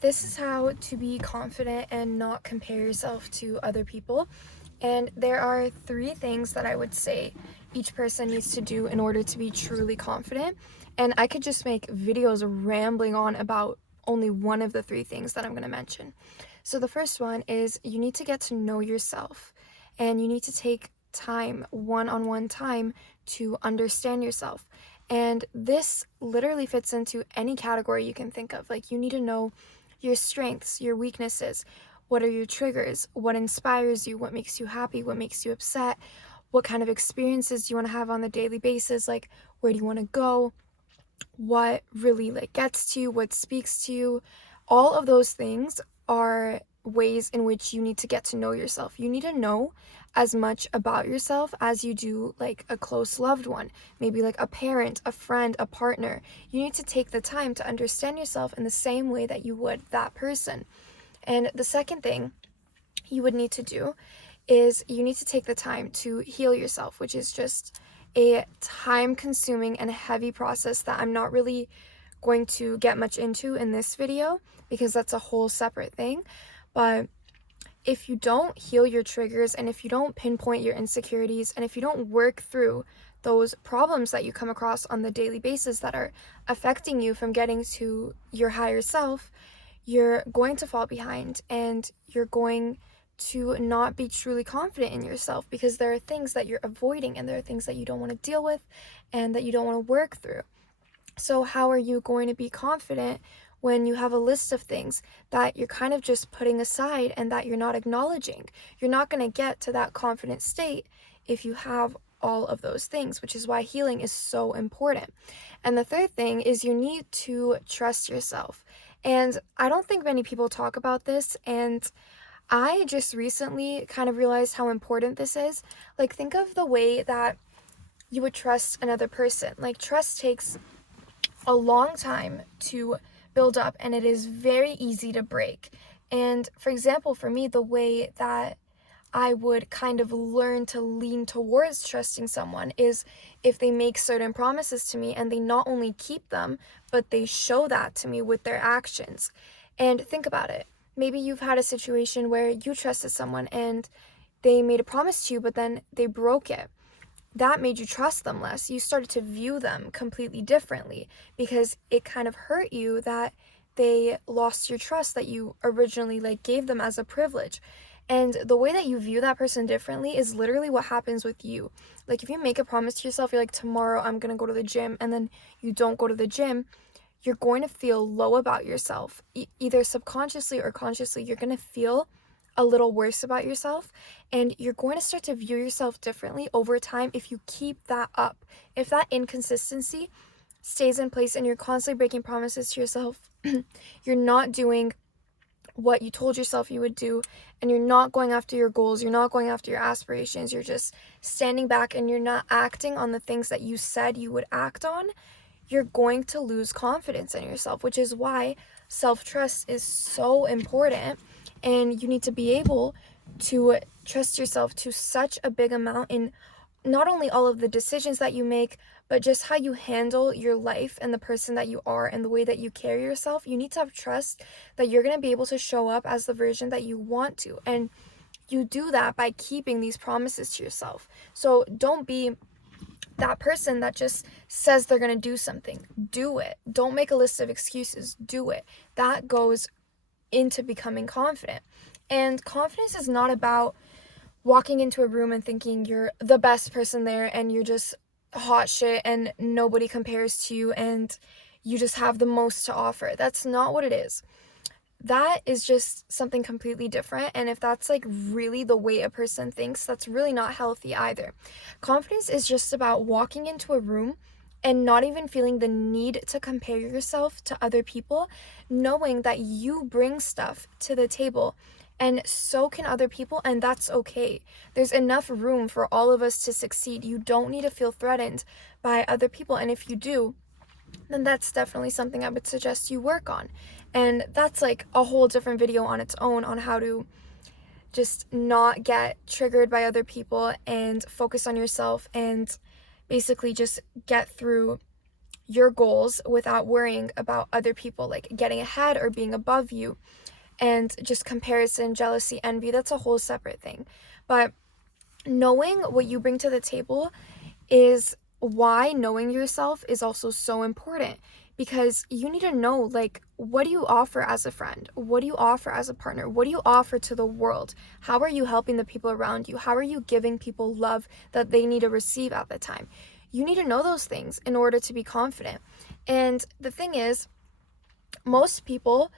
this is how to be confident and not compare yourself to other people. And there are 3 things that I would say each person needs to do in order to be truly confident. And I could just make videos rambling on about only one of the 3 things that I'm going to mention. So the first one is you need to get to know yourself, and you need to take time, one-on-one time, to understand yourself. And this literally fits into any category you can think of. Like, you need to know your strengths, your weaknesses, what are your triggers, what inspires you, what makes you happy, what makes you upset, what kind of experiences do you want to have on the daily basis, like where do you want to go, what really gets to you, what speaks to you. All of those things are ways in which you need to get to know yourself. You need to know as much about yourself as you do like a close loved one, maybe like a parent, a friend, a partner. You need to take the time to understand yourself in the same way that you would that person. And the second thing you would need to do is you need to take the time to heal yourself, which is just a time consuming and heavy process that I'm not really going to get much into in this video because that's a whole separate thing. But if you don't heal your triggers, and if you don't pinpoint your insecurities, and if you don't work through those problems that you come across on the daily basis that are affecting you from getting to your higher self, you're going to fall behind and you're going to not be truly confident in yourself because there are things that you're avoiding and there are things that you don't want to deal with and that you don't want to work through. So how are you going to be confident when you have a list of things that you're kind of just putting aside and that you're not acknowledging? You're not going to get to that confident state if you have all of those things, which is why healing is so important. And the third thing is you need to trust yourself. And I don't think many people talk about this, and I just recently kind of realized how important this is. Like, think of the way that you would trust another person. Like, trust takes a long time to build up and it is very easy to break. And for example, for me, the way that I would kind of learn to lean towards trusting someone is if they make certain promises to me and they not only keep them, but they show that to me with their actions. And think about it. Maybe you've had a situation where you trusted someone and they made a promise to you, but then they broke it. That made you trust them less. You started to view them completely differently because it kind of hurt you that they lost your trust that you originally gave them as a privilege. And the way that you view that person differently is literally what happens with you. Like, if you make a promise to yourself, you're like, tomorrow I'm going to go to the gym, and then you don't go to the gym, you're going to feel low about yourself. Either subconsciously or consciously, you're going to feel a little worse about yourself, and you're going to start to view yourself differently over time if you keep that up. If that inconsistency stays in place and you're constantly breaking promises to yourself, you're not doing what you told yourself you would do, and you're not going after your goals, you're not going after your aspirations, you're just standing back and you're not acting on the things that you said you would act on, you're going to lose confidence in yourself, which is why self-trust is so important. And you need to be able to trust yourself to such a big amount in not only all of the decisions that you make, but just how you handle your life and the person that you are and the way that you carry yourself. You need to have trust that you're going to be able to show up as the version that you want to. And you do that by keeping these promises to yourself. So don't be that person that just says they're going to do something. Do it. Don't make a list of excuses. Do it. That goes into becoming confident. And confidence is not about walking into a room and thinking you're the best person there and you're just hot shit and nobody compares to you and you just have the most to offer. That's not what it is. That is just something completely different. And if that's really the way a person thinks, that's really not healthy either. Confidence is just about walking into a room and not even feeling the need to compare yourself to other people, knowing that you bring stuff to the table and so can other people, and that's okay. There's enough room for all of us to succeed. You don't need to feel threatened by other people, and if you do, then that's definitely something I would suggest you work on. And that's a whole different video on its own on how to just not get triggered by other people and focus on yourself and basically just get through your goals without worrying about other people like getting ahead or being above you. And just comparison, jealousy, envy, that's a whole separate thing. But knowing what you bring to the table is why knowing yourself is also so important, because you need to know, like, what do you offer as a friend? What do you offer as a partner? What do you offer to the world? How are you helping the people around you? How are you giving people love that they need to receive at the time? You need to know those things in order to be confident. And the thing is, most people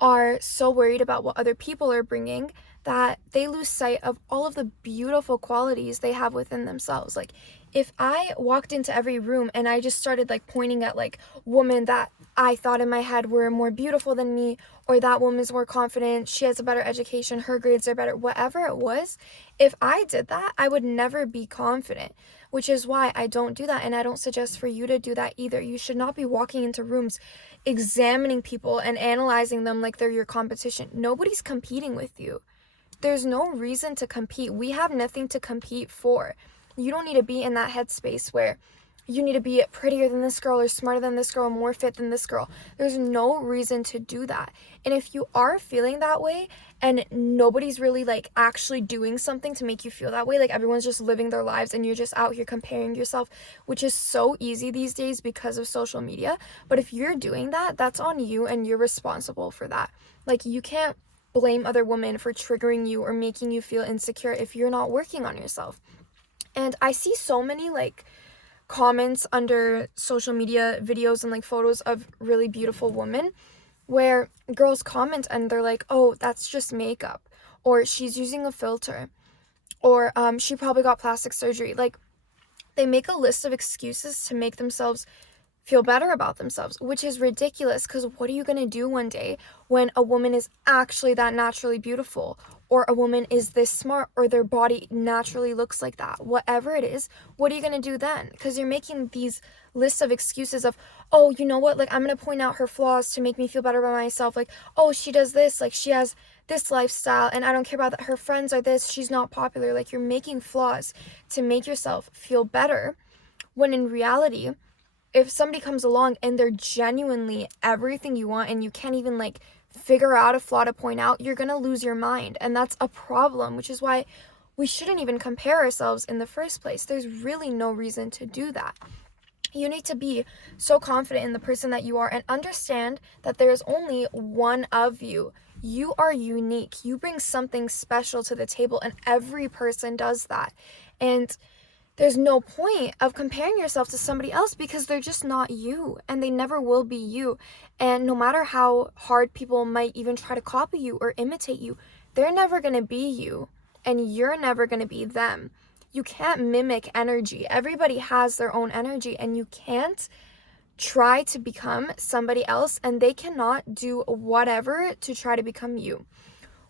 are so worried about what other people are bringing that they lose sight of all of the beautiful qualities they have within themselves. Like, if I walked into every room and I just started like pointing at like women that I thought in my head were more beautiful than me, or that woman's more confident, she has a better education, her grades are better, whatever it was, if I did that, I would never be confident, which is why I don't do that. And I don't suggest for you to do that either. You should not be walking into rooms examining people and analyzing them like they're your competition. Nobody's competing with you. There's no reason to compete. We have nothing to compete for. You don't need to be in that headspace where you need to be prettier than this girl or smarter than this girl, more fit than this girl. There's no reason to do that. And if you are feeling that way and nobody's really like actually doing something to make you feel that way, like everyone's just living their lives and you're just out here comparing yourself, which is so easy these days because of social media. But if you're doing that, that's on you and you're responsible for that. Like, you can't blame other women for triggering you or making you feel insecure if you're not working on yourself. And I see so many like comments under social media videos and like photos of really beautiful women where girls comment and they're like, oh, that's just makeup, or she's using a filter, or she probably got plastic surgery. Like, they make a list of excuses to make themselves feel better about themselves, which is ridiculous, because what are you going to do one day when a woman is actually that naturally beautiful, or a woman is this smart, or their body naturally looks like that? Whatever it is, what are you going to do then? Because you're making these lists of excuses of, oh, you know what, like, I'm going to point out her flaws to make me feel better about myself. Like, oh, she does this, like, she has this lifestyle and I don't care about that, her friends are this, she's not popular. Like, you're making flaws to make yourself feel better, when in reality, if somebody comes along and they're genuinely everything you want and you can't even like figure out a flaw to point out, you're gonna lose your mind. And that's a problem, which is why we shouldn't even compare ourselves in the first place. There's really no reason to do that. You need to be so confident in the person that you are and understand that there's only one of you. You are unique. You bring something special to the table, and every person does that. And there's no point of comparing yourself to somebody else, because they're just not you and they never will be you. And no matter how hard people might even try to copy you or imitate you, they're never going to be you and you're never going to be them. You can't mimic energy. Everybody has their own energy, and you can't try to become somebody else and they cannot do whatever to try to become you.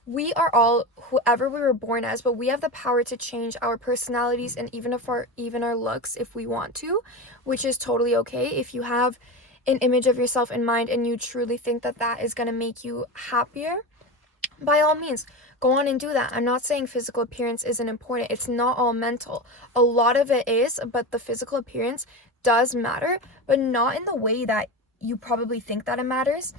We are all whoever we were born as, but we have the power to change our personalities and even our looks if we want to, which is totally okay. If you have an image of yourself in mind and you truly think that that is going to make you happier, by all means, go on and do that. I'm not saying physical appearance isn't important. It's not all mental. A lot of it is, but the physical appearance does matter, but not in the way that you probably think that it matters.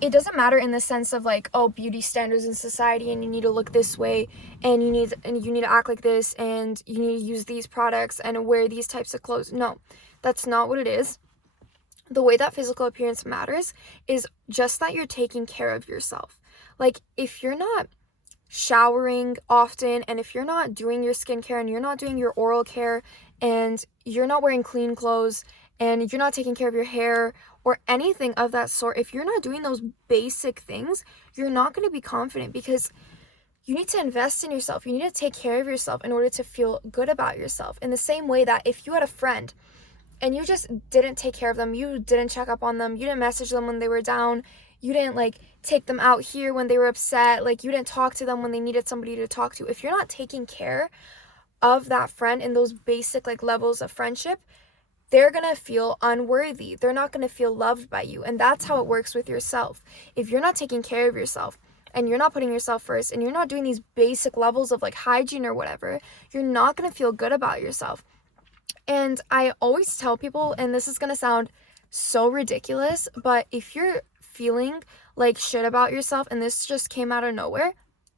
It doesn't matter in the sense of like, oh, beauty standards in society and you need to look this way and you need to act like this and you need to use these products and wear these types of clothes. No, that's not what it is. The way that physical appearance matters is just that you're taking care of yourself. Like, if you're not showering often and if you're not doing your skincare and you're not doing your oral care and you're not wearing clean clothes and you're not taking care of your hair or anything of that sort, if you're not doing those basic things, you're not going to be confident, because you need to invest in yourself. You need to take care of yourself in order to feel good about yourself. In the same way that if you had a friend and you just didn't take care of them, you didn't check up on them, you didn't message them when they were down, you didn't like take them out here when they were upset, like you didn't talk to them when they needed somebody to talk to. If you're not taking care of that friend in those basic like levels of friendship, they're gonna feel unworthy. They're not gonna feel loved by you. And that's how it works with yourself. If you're not taking care of yourself and you're not putting yourself first and you're not doing these basic levels of like hygiene or whatever, you're not gonna feel good about yourself. And I always tell people, and this is gonna sound so ridiculous, but if you're feeling like shit about yourself and this just came out of nowhere,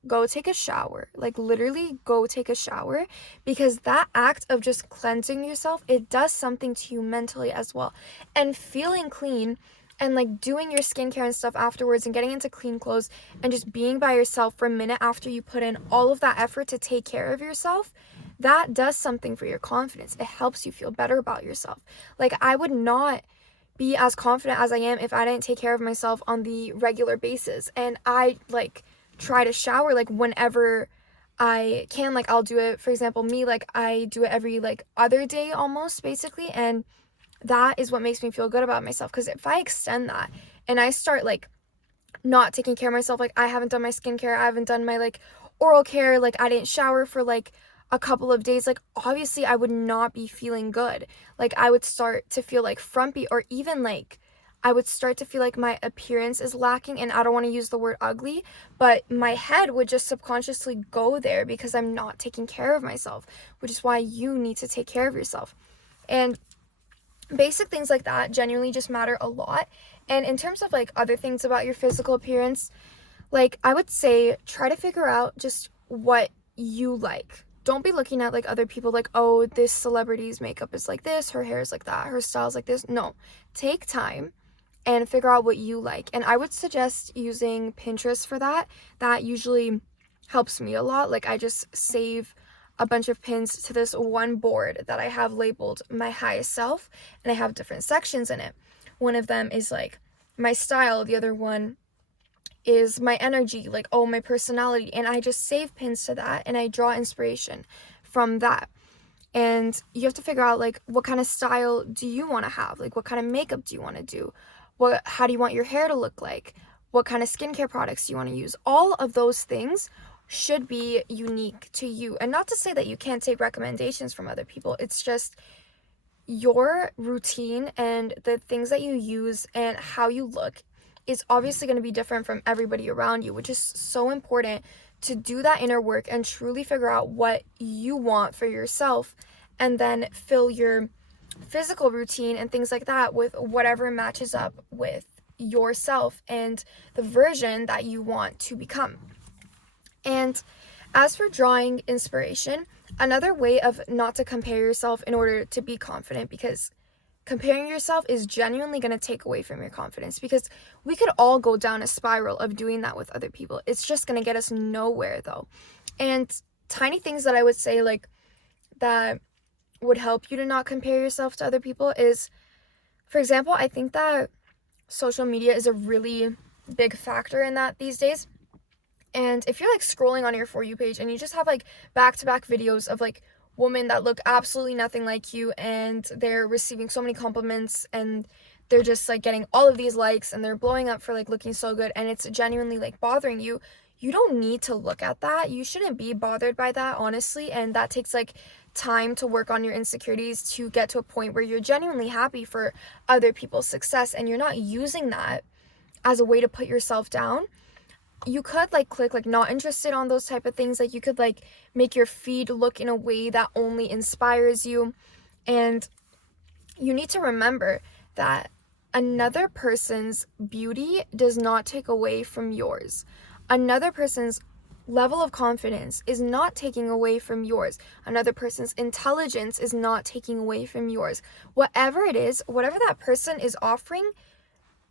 go take a shower. Like literally go take a shower, because that act of just cleansing yourself, it does something to you mentally as well. And feeling clean and like doing your skincare and stuff afterwards and getting into clean clothes and just being by yourself for a minute after you put in all of that effort to take care of yourself, that does something for your confidence. It helps you feel better about yourself. Like I would not be as confident as I am if I didn't take care of myself on the regular basis. And I like try to shower like whenever I can. Like I'll do it, for example, me, like I do it every like other day almost basically, and that is what makes me feel good about myself. Because if I extend that and I start like not taking care of myself, like I haven't done my skincare, I haven't done my like oral care, like I didn't shower for like a couple of days, like obviously I would not be feeling good. Like I would start to feel like frumpy, or even like I would start to feel like my appearance is lacking. And I don't want to use the word ugly, but my head would just subconsciously go there because I'm not taking care of myself, which is why you need to take care of yourself. And basic things like that genuinely just matter a lot. And in terms of like other things about your physical appearance, like I would say try to figure out just what you like. Don't be looking at like other people like, oh, this celebrity's makeup is like this, her hair is like that, her style's like this. No, take time and figure out what you like. And I would suggest using Pinterest for that. That usually helps me a lot. Like I just save a bunch of pins to this one board that I have labeled my highest self, and I have different sections in it. One of them is like my style, the other one is my energy, like, oh, my personality. And I just save pins to that and I draw inspiration from that. And you have to figure out like what kind of style do you want to have? Like what kind of makeup do you want to do? How do you want your hair to look like? What kind of skincare products do you want to use? All of those things should be unique to you. And not to say that you can't take recommendations from other people. It's just your routine and the things that you use and how you look is obviously going to be different from everybody around you, which is so important to do that inner work and truly figure out what you want for yourself, and then fill your physical routine and things like that with whatever matches up with yourself and the version that you want to become. And as for drawing inspiration, another way of not to compare yourself in order to be confident, because comparing yourself is genuinely going to take away from your confidence, because we could all go down a spiral of doing that with other people. It's just going to get us nowhere though. And tiny things that I would say like that would help you to not compare yourself to other people is, for example, I think that social media is a really big factor in that these days. And if you're like scrolling on your For You page and you just have like back-to-back videos of like women that look absolutely nothing like you, and they're receiving so many compliments and they're just like getting all of these likes and they're blowing up for like looking so good, and it's genuinely like bothering you, you don't need to look at that. You shouldn't be bothered by that, honestly. And that takes like time to work on your insecurities to get to a point where you're genuinely happy for other people's success and you're not using that as a way to put yourself down. You could like click like not interested on those type of things. Like you could like make your feed look in a way that only inspires you. And you need to remember that another person's beauty does not take away from yours. Another person's level of confidence is not taking away from yours. Another person's intelligence is not taking away from yours. Whatever it is, whatever that person is offering,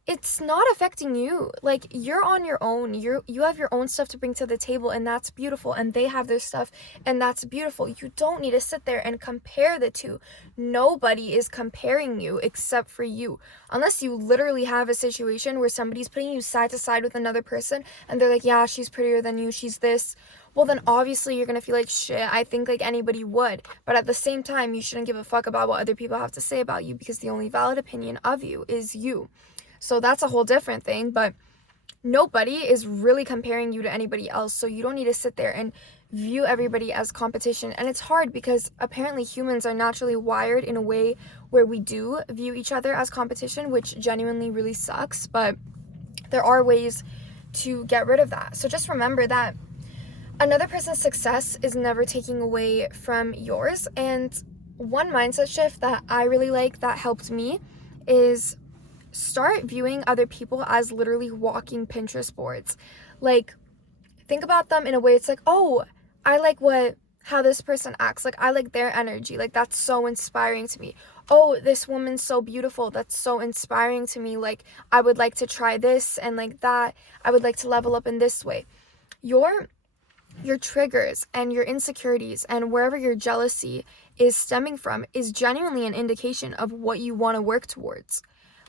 it's not affecting you. Like you're on your own. You have your own stuff to bring to the table, and that's beautiful, and they have their stuff and that's beautiful. You don't need to sit there and compare the two. Nobody is comparing you except for you. Unless you literally have a situation where somebody's putting you side to side with another person and they're like, yeah, she's prettier than you, she's this. Well, then obviously you're gonna feel like shit. I think like anybody would. But at the same time, you shouldn't give a fuck about what other people have to say about you, because the only valid opinion of you is you. So that's a whole different thing, but nobody is really comparing you to anybody else. So you don't need to sit there and view everybody as competition. And it's hard because apparently humans are naturally wired in a way where we do view each other as competition, which genuinely really sucks. But there are ways to get rid of that. So just remember that another person's success is never taking away from yours. And one mindset shift that I really like that helped me is start viewing other people as literally walking Pinterest boards. Like, think about them in a way it's like, oh, I like how this person acts. Like, I like their energy. Like, that's so inspiring to me. Oh, this woman's so beautiful. That's so inspiring to me. Like, I would like to try this and like that. I would like to level up in this way. Your triggers and your insecurities and wherever your jealousy is stemming from is genuinely an indication of what you want to work towards.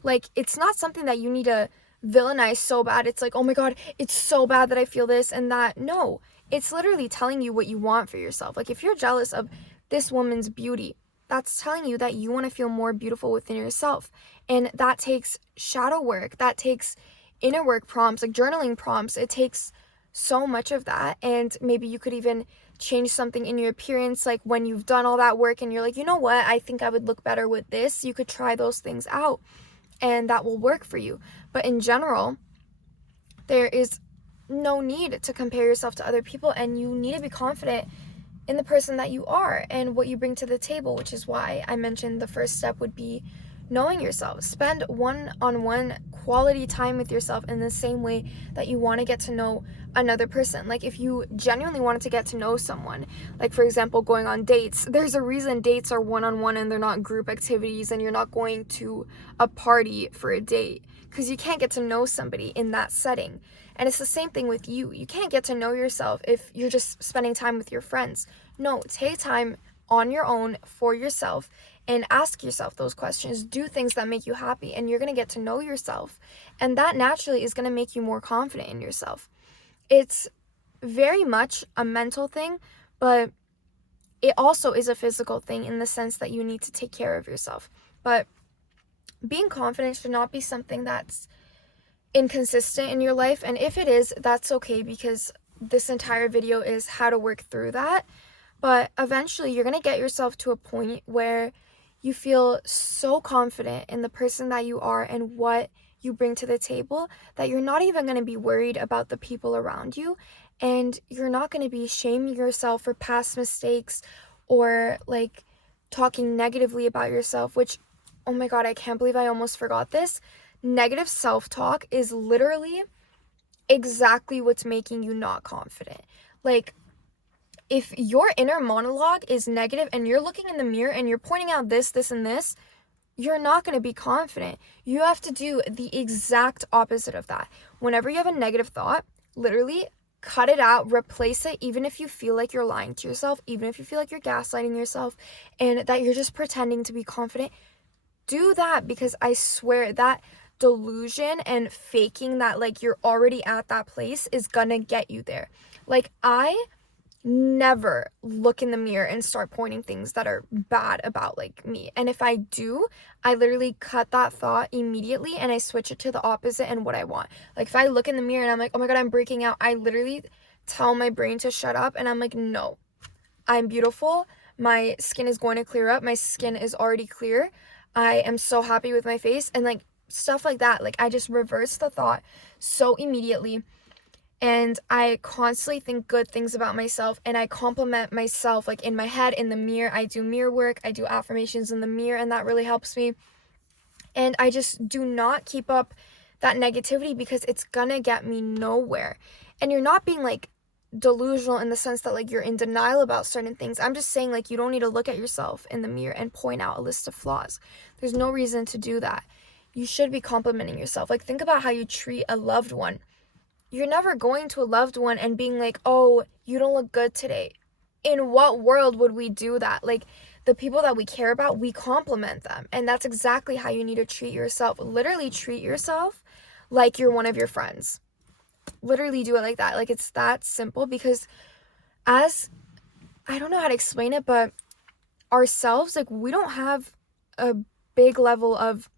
Like, it's not something that you need to villainize so bad. It's like, oh my God, it's so bad that I feel this and that. No, it's literally telling you what you want for yourself. Like, if you're jealous of this woman's beauty, that's telling you that you want to feel more beautiful within yourself. And that takes shadow work, that takes inner work prompts, like journaling prompts. It takes so much of that. And maybe you could even change something in your appearance, like when you've done all that work and you're like, you know what, I think I would look better with this. You could try those things out and that will work for you. But in general, there is no need to compare yourself to other people, and you need to be confident in the person that you are and what you bring to the table, which is why I mentioned the first step would be knowing yourself. Spend one-on-one quality time with yourself in the same way that you want to get to know another person. Like, if you genuinely wanted to get to know someone, like for example going on dates, there's a reason dates are one-on-one and they're not group activities, and you're not going to a party for a date, because you can't get to know somebody in that setting. And it's the same thing with you. You can't get to know yourself if you're just spending time with your friends. No, take time on your own for yourself and ask yourself those questions. Do things that make you happy, and you're going to get to know yourself. And that naturally is going to make you more confident in yourself. It's very much a mental thing, but it also is a physical thing in the sense that you need to take care of yourself. But being confident should not be something that's inconsistent in your life. And if it is, that's okay, because this entire video is how to work through that. But eventually you're going to get yourself to a point where you feel so confident in the person that you are and what you bring to the table that you're not even going to be worried about the people around you, and you're not going to be shaming yourself for past mistakes or like talking negatively about yourself, which, oh my God, I can't believe I almost forgot this. Negative self-talk is literally exactly what's making you not confident. Like, if your inner monologue is negative and you're looking in the mirror and you're pointing out this, this, and this, you're not going to be confident. You have to do the exact opposite of that. Whenever you have a negative thought, literally cut it out, replace it, even if you feel like you're lying to yourself, even if you feel like you're gaslighting yourself and that you're just pretending to be confident. Do that, because I swear that delusion and faking that like you're already at that place is gonna get you there. Like, I never look in the mirror and start pointing things that are bad about like me. And if I do, I literally cut that thought immediately and I switch it to the opposite and what I want. Like, if I look in the mirror and I'm like, oh my God, I'm breaking out, I literally tell my brain to shut up, and I'm like, no, I'm beautiful. My skin is going to clear up. My skin is already clear. I am so happy with my face, and like stuff like that. Like, I just reverse the thought so immediately, and I constantly think good things about myself, and I compliment myself like in my head, in the mirror. I do mirror work, I do affirmations in the mirror, and that really helps me. And I just do not keep up that negativity, because it's gonna get me nowhere. And you're not being like delusional in the sense that like you're in denial about certain things. I'm just saying, like, you don't need to look at yourself in the mirror and point out a list of flaws. There's no reason to do that. You should be complimenting yourself. Like, think about how you treat a loved one. You're never going to a loved one and being like, oh, you don't look good today. In what world would we do that? Like, the people that we care about, we compliment them. And that's exactly how you need to treat yourself. Literally treat yourself like you're one of your friends. Literally do it like that. Like, it's that simple, because as, I don't know how to explain it, but ourselves, like, we don't have a big level of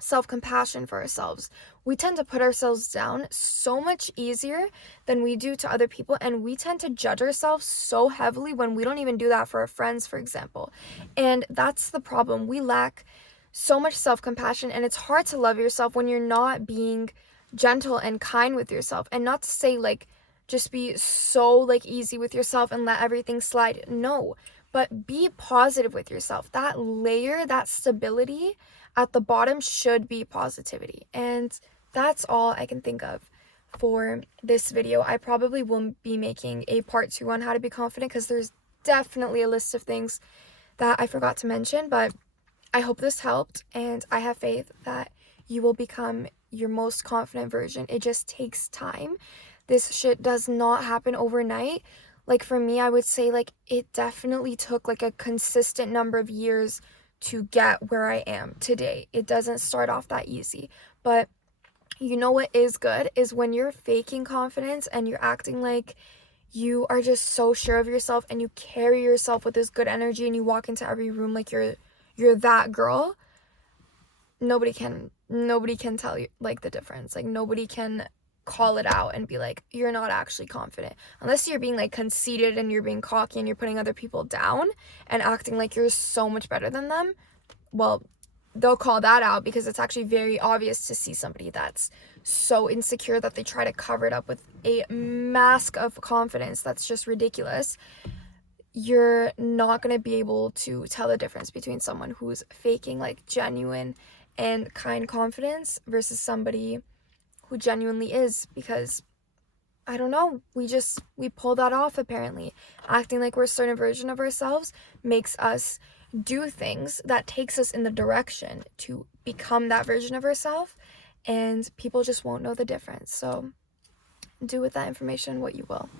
self-compassion for ourselves. We tend to put ourselves down so much easier than we do to other people, and we tend to judge ourselves so heavily when we don't even do that for our friends, for example. And that's the problem. We lack so much self-compassion, and it's hard to love yourself when you're not being gentle and kind with yourself. And not to say like just be so like easy with yourself and let everything slide. No, but be positive with yourself. That layer, that stability at the bottom should be positivity. And that's all I can think of for this video. I probably will be making a part 2 on how to be confident, because there's definitely a list of things that I forgot to mention, but I hope this helped, and I have faith that you will become your most confident version. It just takes time. This shit does not happen overnight. Like for me, I would say like it definitely took like a consistent number of years to get where I am today. It doesn't start off that easy. But you know what is good is when you're faking confidence and you're acting like you are just so sure of yourself and you carry yourself with this good energy and you walk into every room like you're that girl. Nobody can tell you like the difference. Like nobody can call it out and be like, you're not actually confident, unless you're being like conceited and you're being cocky and you're putting other people down and acting like you're so much better than them. Well, they'll call that out because it's actually very obvious to see somebody that's so insecure that they try to cover it up with a mask of confidence that's just ridiculous. You're not going to be able to tell the difference between someone who's faking like genuine and kind confidence versus somebody who genuinely is, because I don't know, we pull that off apparently. Acting like we're a certain version of ourselves makes us do things that takes us in the direction to become that version of ourselves, and people just won't know the difference. So do with that information what you will.